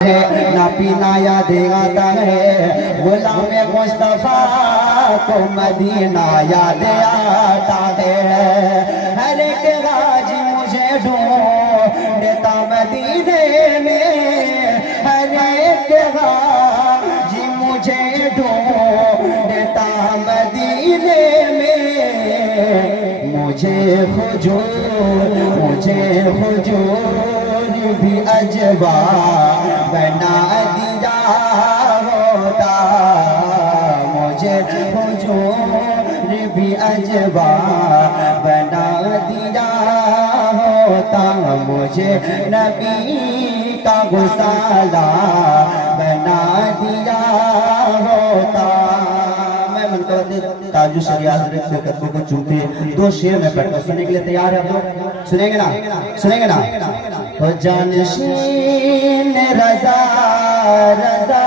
है ना पीना याद आता है, गुलाम मुस्तफा को मदीना याद आता है। हर एक गाजी मुझे ढूंढता मदीने में, हर एक गाजी मुझे ढूंढता मदीने में। मुझे हुजूर भी अजबा बना दिया होता, मुझे हुजूर भी अजबा बना दिया होता, मुझे नबी का गुसाला बना दिया होता। मैं ताजु शरियात के कदमों को चूमते दो शेर में पढ़ता, सुनने के लिए तैयार है आप लोग? सुनेंगे ना? सुनेंगे ना? हो जानशीन रज़ा रज़ा